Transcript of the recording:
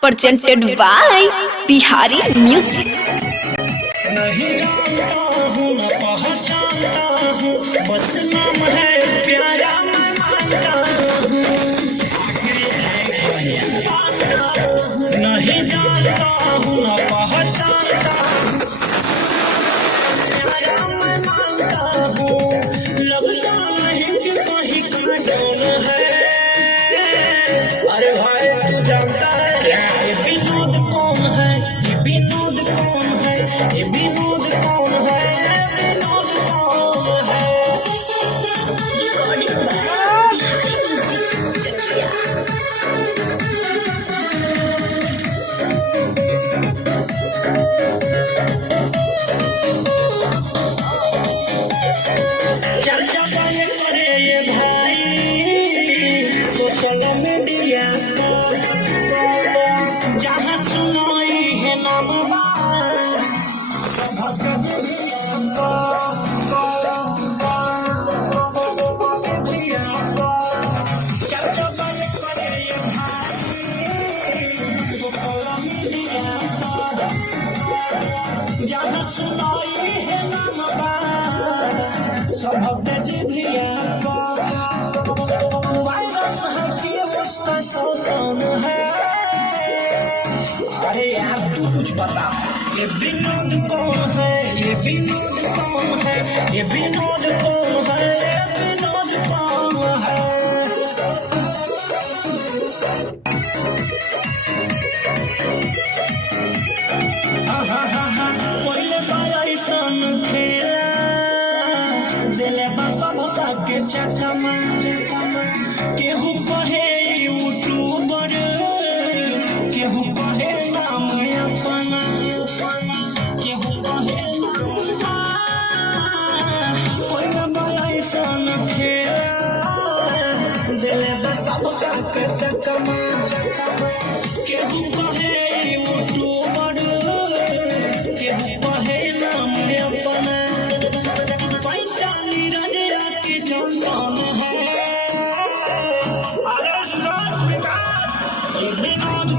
presented by Bihari Music। नहीं जानता हूँ न पहचानता हूँ, बस नाम है प्यारा मैं मानता हूँ। नहीं जानता हूँ न पहचानता हूँ, प्यारा मैं मानता हूँ। लगता नहीं कि कहीं का डर है। अरे भाई तू जानता है ये विनोद कौन है? ये विनोद कौन है? ये विनोद कौन है? ये विनोद कौन है? चर्चा करे ये भाई सोशल मीडिया पर, जहाँ सुनाई है नाम चर्चा करे ये जहाँ सुनाई है नाम सब जिभिया वायरस है कि उसका सौतन है। अरे यार तू कुछ बता, ये विनोद कौन है? ये विनोद कौन है? ये विनोद कौन है? ये विनोद कौन है? पहले बड़ा ऐसन खेला दिले सबका के चकमा केहू कहे यूट्यूबर, केहू कहे नाम अपना, केहू कहे पहले बड़ा ऐसन खेला दिले सबका के चकमा केहू कहे यूट्यूबर, केहू कहे नाम अपना। पहचानी रजिया की जनतान है। अरे विनोद